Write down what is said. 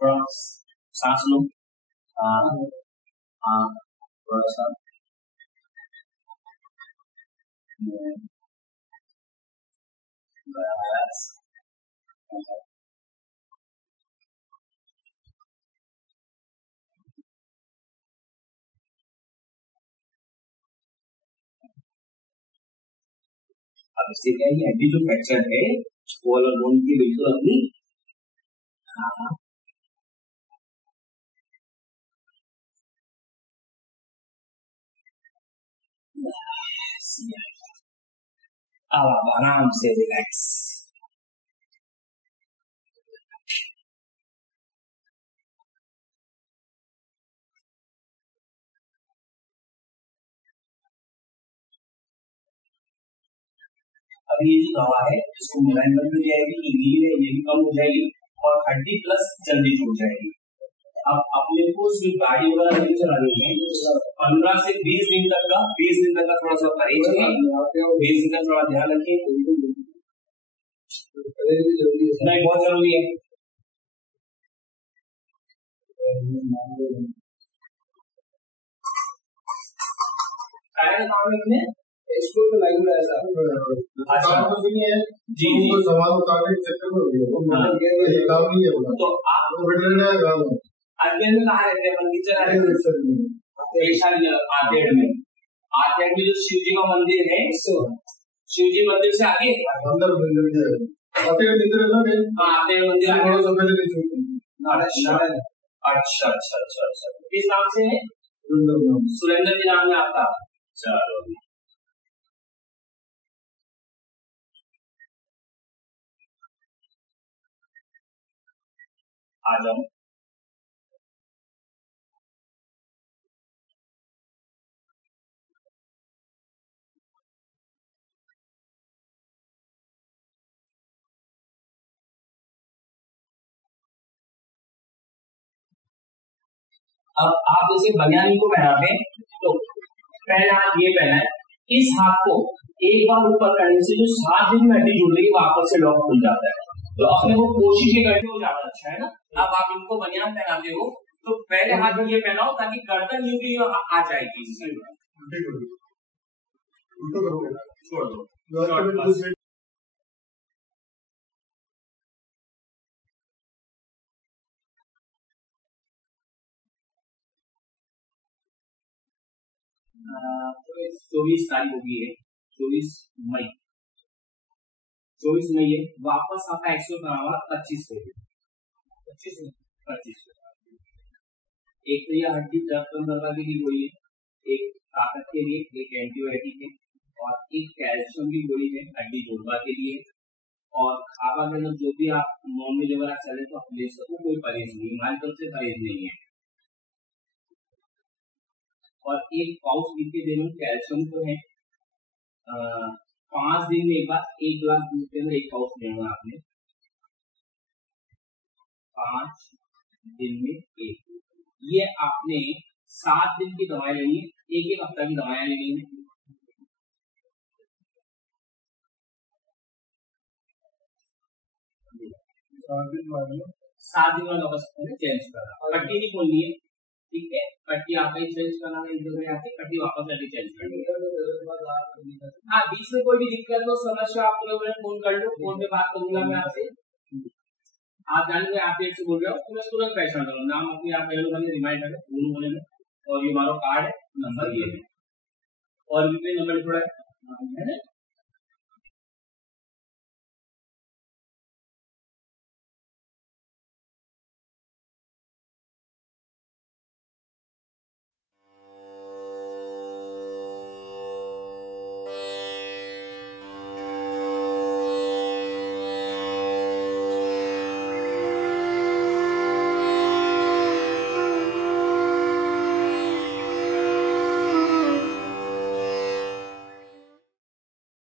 थोड़ा सांस लो। हाँ हाँ, थोड़ा सा। बस। अब इससे क्या है, हड्डी जो फ्रैक्चर है वो वाला बोन की बिल्कुल अपनी। हाँ अब आप आराम से रिलैक्स। अभी ये जो दवा है इसको मुलायम बन जाएगी, ये भी कम हो जाएगी और हड्डी प्लस जल्दी जुड़ जाएगी। अब अपने को सिर्फ गाड़ी वगैरह नहीं चलानी है। 15 से 20 दिन तक का, 20 दिन तक का थोड़ा सा परहेज है, 20 दिन का थोड़ा ध्यान रखिए। नहीं, बहुत जरूरी है। स्कूल में लागू है सर। अच्छा नहीं है जी जी, सवाल उतारने के चक्कर में हो गया, ये काम नहीं है बोला। तो आप अजमेर में कहाँ रहते हैं? मंदिर आतेड़ में। आतेड़ में जो शिव जी का मंदिर है, शिव जी मंदिर से आगे अंदर आतेड़ मंदिर है ना। हाँ, आतेड़ मंदिर थोड़ा सा पहले नहीं छूटता। अच्छा अच्छा अच्छा अच्छा अच्छा, किस नाम से है? सुरेंद्र जी नाम है आपका। चलो आ जाओ। अब आप जैसे बनियानी को पहनाते हैं तो पहला हाथ ये पहना है, इस हाथ को एक बार ऊपर करने से जो 7 दिन में हड्डी जुड़ रही है वापस से लॉक खुल जाता है। तो अपने को कोशिश ये करते हो ज्यादा अच्छा है ना। अब आप इनको बनियान पहनाते हो तो पहले हाथ में ये पहनाओ ताकि गर्दन यूं की आ जाएगी। छोड़ दो। तो 24 तारीख होगी है, 24 मई, 24 मई है। वापस आपका एक्सरे करावा 25 को, 25 एक तो यह हड्डी दर्द कम करने के लिए गोली है, एक ताकत के लिए, एक एंटीबायोटिक है और एक कैल्शियम की गोली है हड्डी जोड़वा के लिए। और खापा के अंदर जो भी आप नॉनवेज वगैरह चले तो आप ले सको, कोई परहेज नहीं, हमारी तरफ से परहेज नहीं है। और एक पाउच लिख के दे रहा हूँ, कैल्शियम तो है 5 दिन में एक बार 1 गिलास दूध के अंदर 1 पाउच लेना आपने, 5 दिन में 1। ये आपने 7 दिन की दवाई लेनी है, 1-1 हफ्ता की दवाएं लेनी है। 7 दिन बाद वापस चेंज करना, पट्टी नहीं खोलनी है, ठीक है? पट्टी आपको चेंज करना है, इधर में आके पट्टी वापस आके चेंज करनी है। हाँ, बीच में कोई भी दिक्कत हो, समस्या आप फोन कर लो, फोन पे बात करूंगा मैं आपसे। आप जानेंगे आप से बोल रहे हो तो मैं तुरंत पहचान करूँ, नाम अपने आप पहले रिमाइंड करें फोन होने में। और ये हमारा कार्ड है, नंबर ये है और भी नंबर थोड़ा है ना।